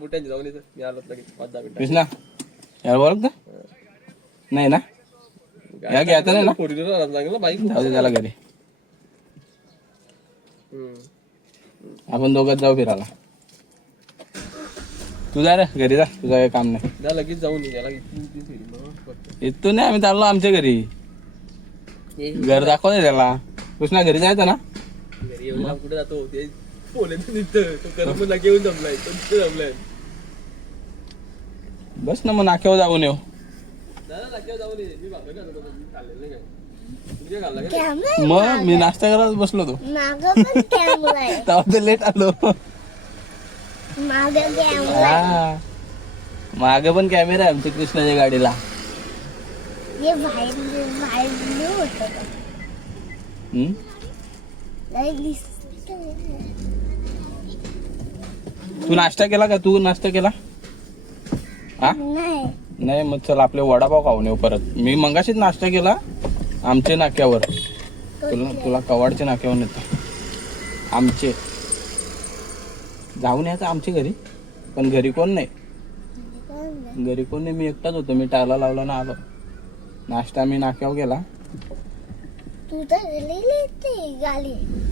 बुट्यांची जाऊन येतं मी आलो लगेच 5-10 मिनिटं. कृष्णा यार ओळखता नाही ना? या घ्यायचं नाही ना? चांगलं बाईक जाऊ दे त्याला घरी. आपण दोघं जाऊ फिरायला. तू जा रे घरी जा, तुझं काही काम नाही. जा लगेच जाऊन याला येतो नाही, आम्ही चाललो आमच्या घरी. घर दाखव दे त्याला. कृष्णा घरी जायचं ना? घरी येऊन कुठे जातो ते पोले तो करमून घेऊन जमलाय तो तिथे जमलाय. बस ना मग नाक्यावर जाऊन येऊ. नाक्यावर जाऊन ये मी भाकर खाल्लेलं काय तुझे खाल्ला का? मग मी नाश्ता करायला बसलो तो तेव्हा ते लेट आलो. मागे पण कॅमेरा आहे आमच्या कृष्णाच्या गाडीला. तू नाश्ता केला का? तू नाश्ता केला? हा नाही मग चल आपले वडापाव खाऊन येऊ परत. मी मंगाशीच नाश्ता केला आमच्या नाक्यावर. तुला कवाडच्या नाक्यावर नेतो. आमचे जाऊन यायचं आमच्या घरी, पण घरी कोण नाही. घरी कोण नाही, मी एकटाच होतो. मी टायला लावला ना आलो. नाश्ता मी नाक्यावर गेला.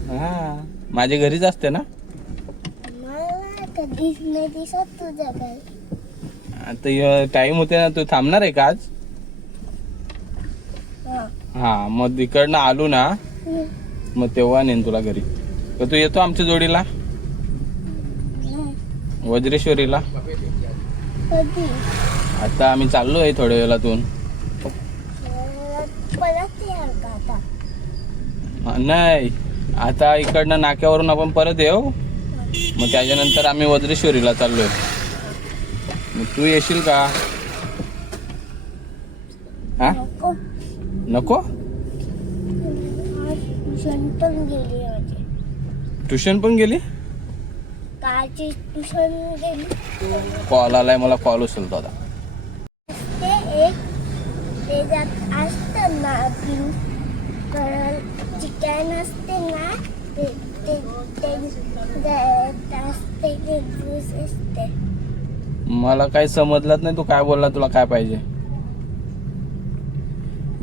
हा माझ्या घरीच असते ना. आता टाइम होते ना. तू थांबणार आहे का आज? हा मग इकडनं आलो ना मग तेव्हा नेन तुला घरी. तर तू येतो आमच्या जोडीला वज्रेश्वरीला. आता आम्ही चाललोय थोड्या वेळातून. नाही आता इकडनं नाक्यावरून आपण परत येऊ, मग त्याच्यानंतर आम्ही वज्रेश्वरीला चाललोय. मग तू येशील का? हा नको? ट्युशन पण गेली? कॉल आलाय मला, कॉल उचलतो आता. चिकन असते ना मला काही समजलंच नाही. तू काय बोलला? तुला काय पाहिजे?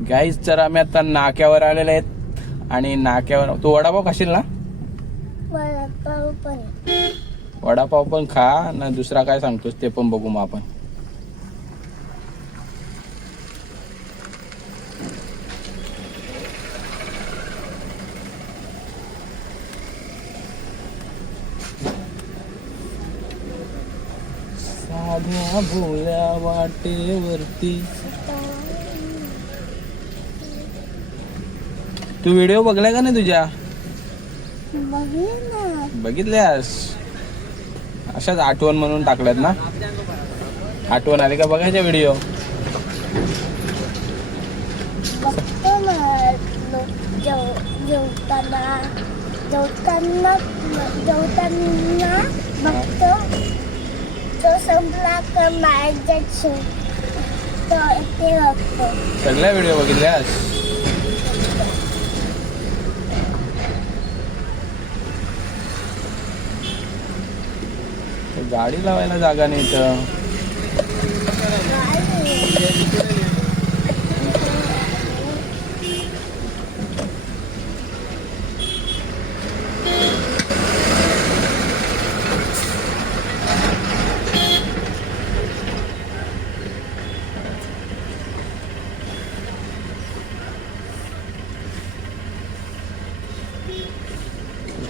गाईस तर आम्ही आता नाक्यावर आलेले आहेत आणि नाक्यावर तू वडापाव खाशील ना? वडापाव पण खा ना. दुसरा काय सांगतोस ते पण बघू मग आपण. साध्या भोळ्या वाटेवरती. तू व्हिडिओ बघलाय का नाही तुझ्या? बघितल्यास? अशाच आठवण म्हणून टाकल्यात ना. आठवण आली का बघायच्या व्हिडिओ. जेवताना बघतो. तो संपला का माझ्या ते बघतो. सगळ्या व्हिडिओ बघितल्यास? गाडी लावायला जागा नाही इथं.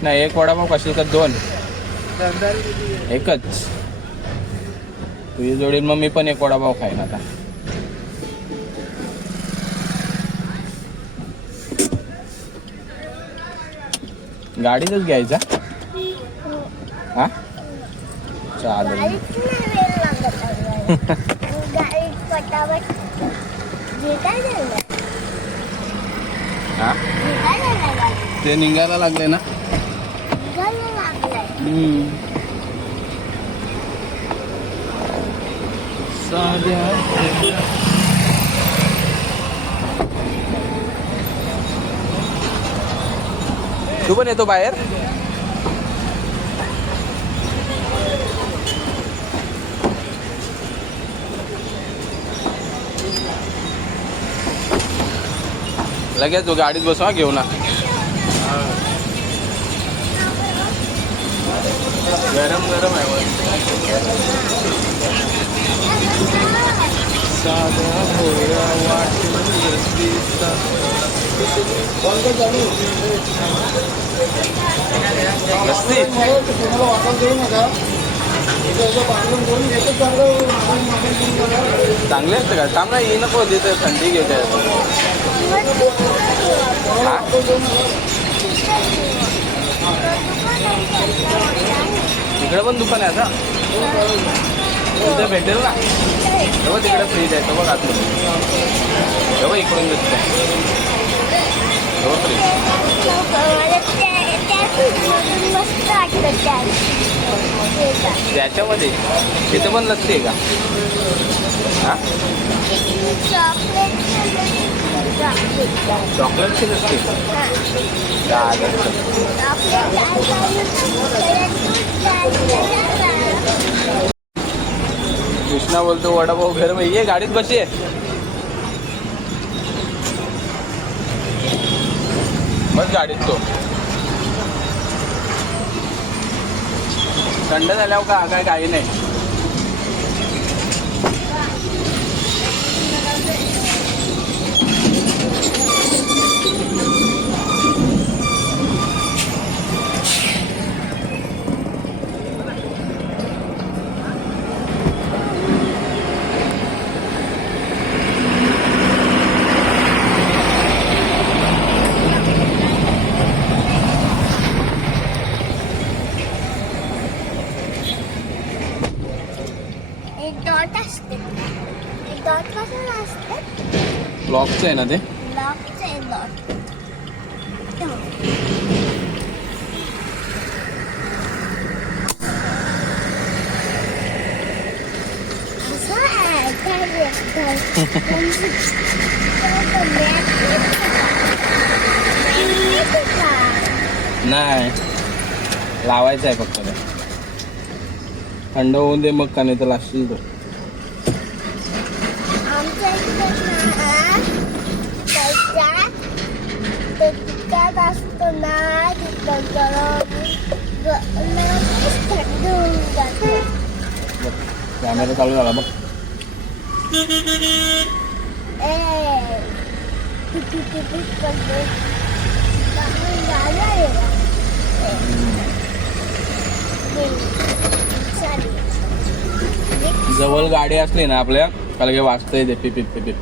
नाही एक वडापाव खाशील का दोन? एकच. तुझी जोडील मग मी पण एक वडापाव खाईन आता. गाडीतच घ्यायचा? हा चालेल. हा ते निघायला लागले ना. तू पण येतो बाहेर? लगेच तू गाडीत बसवा घेऊ ना. गरम गरम आहे वर. साधा भोळा वाटेल रस्त्याचा. लस्सी चांगले असते का? चांगला येई नको देते थंडी घेते. इकडे पण दुकान आहे आता तिथे भेटेल ना. तेव्हा तिकडे फ्रीज आहे. तेव्हा आत तेव्हा इकडून दिसत तेव्हा फ्रीज त्याच्यामध्ये. तिथे पण लस्सी आहे का? हा चॉकलेटची लस्सी. कृष्णा बोलतो वडापाव घर में ये गाडीत बसी. बस गाडीत तो. थंड झाल्यावर का काय काही नाही. ब्लॉकचं आहे ना ते. नाही लावायचं आहे फक्त ते. थंड होऊन दे मग का नाही तर लासशील तो. असतो ना तिथं थंड होऊन जातो. कॅमेरा चालू झाला बघ. जवळ गाडी असली ना आपल्या काल काही वाजता येते पिपिप पिपिप.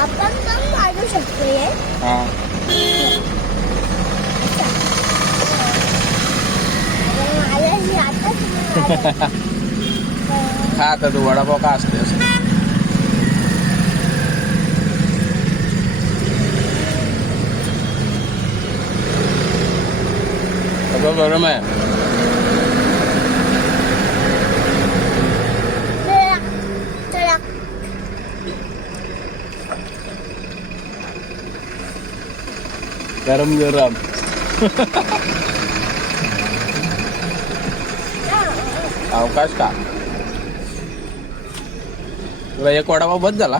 आपण पण मारू शकतो. हा हा आता तू वडापाव का असते असं. सगळं गरम आहे. गरम गरम. अवकाश का तुला एक वडापाव बस झाला.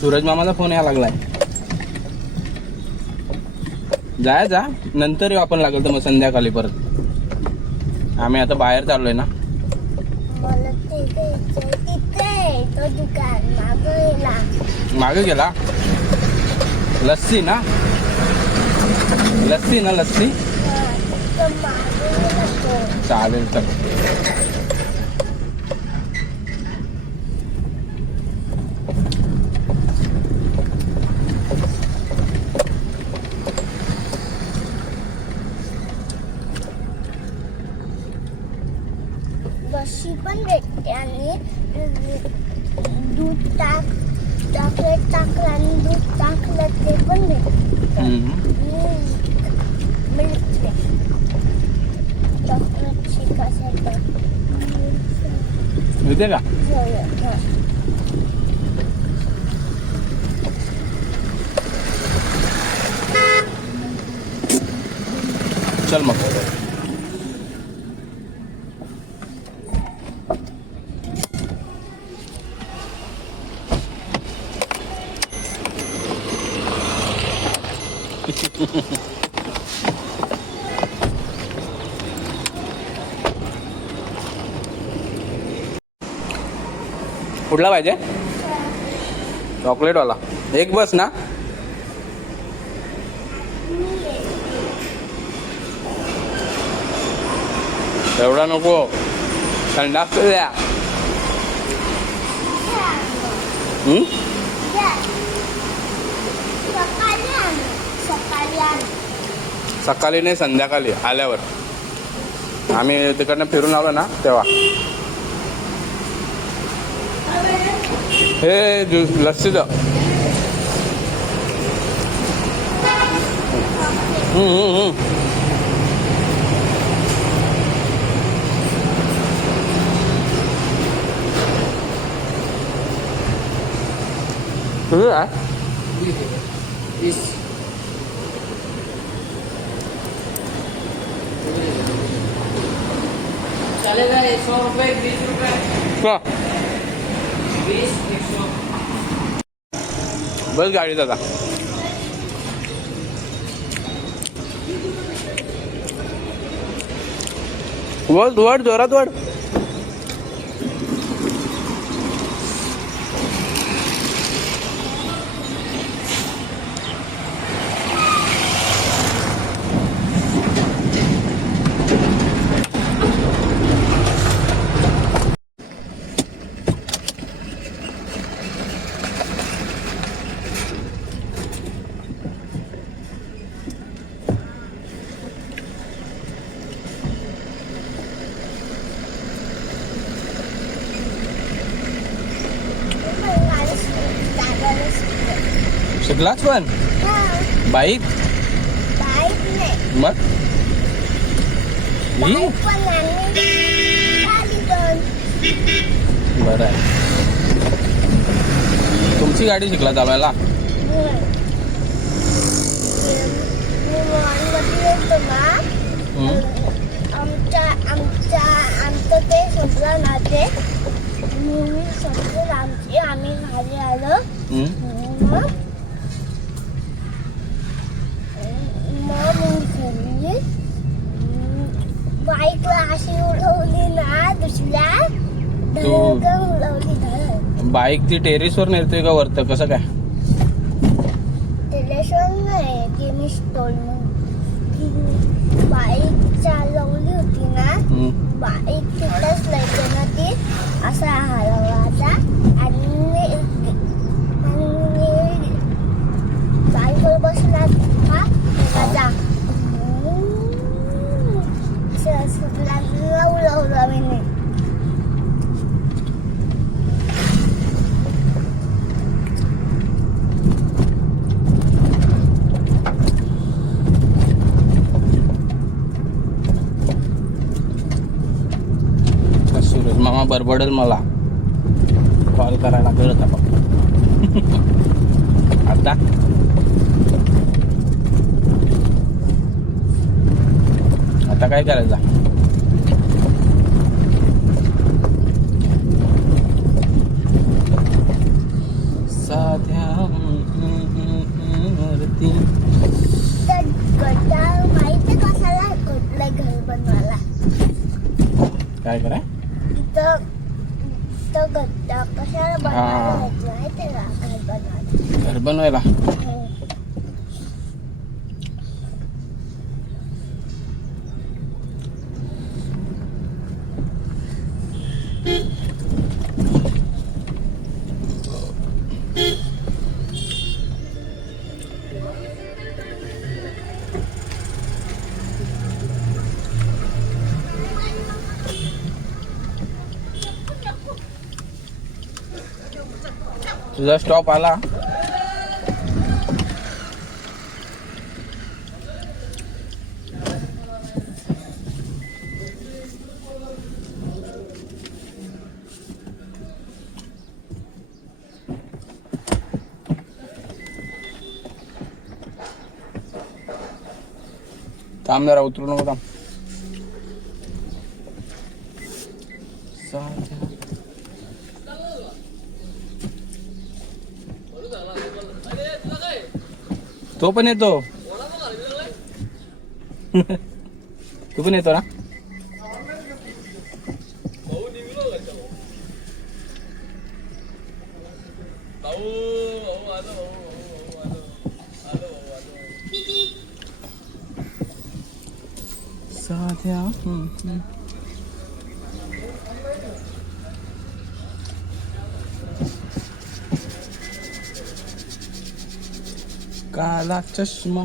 सूरज मामाचा फोन यायला लागलाय. जा नंतर येऊ आपण लागेल तर मग संध्याकाळी परत. आम्ही आता बाहेर चाललोय ना. मागे गेला. लस्सी ना लस्सी ना लस्सी. चालेल चल. लस्सी पण भेटते आणि दूध चॉकलेट टाकलं आणि दूध टाकलं ते पण भेटते. मिळते चॉकलेट शिकायचं होते का. चल मग. कुठला पाहिजे? चॉकलेटवाला एक बस ना. एवढा नको, थंड असतो द्या. सकाळी नाही, संध्याकाळी आल्यावर. आम्ही तिकडनं फिरून आलो ना तेव्हा. हे लस्सीचं. तुझं आहे? चलेगा 100 रुपये 20 रुपये का 20 100. बस गाडी दादा. वड वड जोरात वड. शिकलाच पण बाईक मग बरं आहे. तुमची गाडी शिकला चालवायला? आमचं ते सुटलं ना ते समजून आम्ही घरी आलो. मग मी बाईकला अशी उडवली ना दुसऱ्या उडवली. बाईक ती टेरेसवर नेतोय का वरत कसं काय? टेरेसवर नाही, ती मी बाईक चालवली होती ना. बाईक तिथंच लायचं ना ती असा हलवायचा आणि बाईकवर बसला हा माझा उडवलं मी. सूरज मामा बडबडेल मला. कॉल करायला लागेल होता फक्त. आता आता काय करायचं? साध्या वरती माहिती कशाला कुठलं घर बनवायला? काय करा गड्डा कशाला बनवायला माहिती का? घर बनवायला. घर बनवायला. तुझा स्टॉप आला. थांब जरा उतरू नको थांब. साध्या. तो पण येतो. तू पण येतो ना. साध्या. काला चष्मा.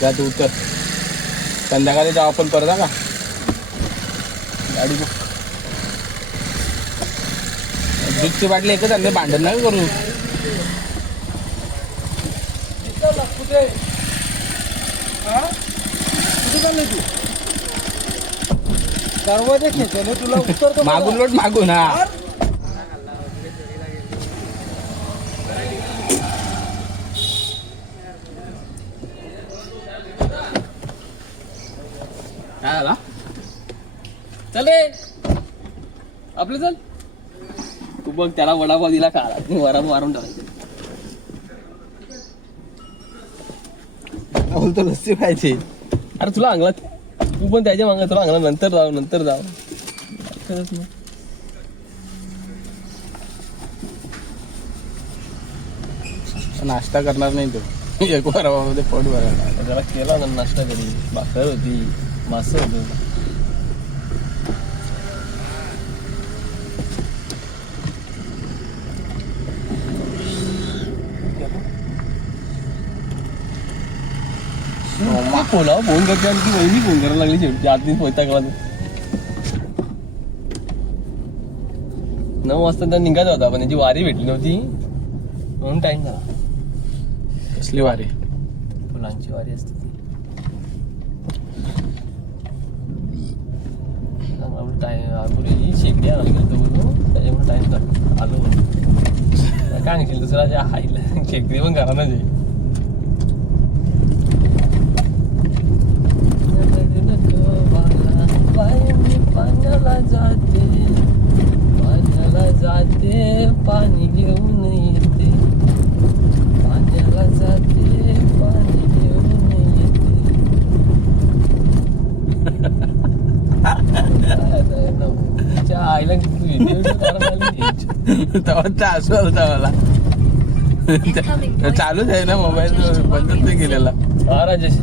जा तू उतर. संध्याकाळी जाऊ आपण परत का गाडी बघ. दूधची बाटली एकच आणले, भांडण नाही करू. तुला मागून लोट मागून. हा काय आला चल रे आपलं चल. तू बघ त्याला वडापाव दिला का वडापाव मारून टाकायचं. बोलतो लस्सी पाहिजे. अरे तुला अंगला तू पण त्याच्या मागे तुला अंगला नंतर जाऊ खरंच ना. नाश्ता करणार नाही तो. एक वडापावमध्ये पोट भरायला. त्याला केला ना नाश्ता करी. भाकर होती, मासं होतं. फोन करते आणखी वहिनी फोन करायला लागली शेवटी. आधी पोहता कला 9 वाजता त्या निघायचा होता पण त्याची वारी भेटली नव्हती म्हणून टाइम झाला. कसली वारी? फुलांची वारी असते ती. टाइम शेकडी आणायला गेलो बोललो त्याच्यामुळे टाइम झाला. आलो काय नाही दुसरा जे हायला शेकडी पण करा ना जे. जाते पाणी घेऊन येते. पाण्याला जाते पाणी घेऊन येते. आईला तेव्हा असं होता मला. चालूच आहे ना मोबाईल, बंदच नाही केलेला. हा राजेश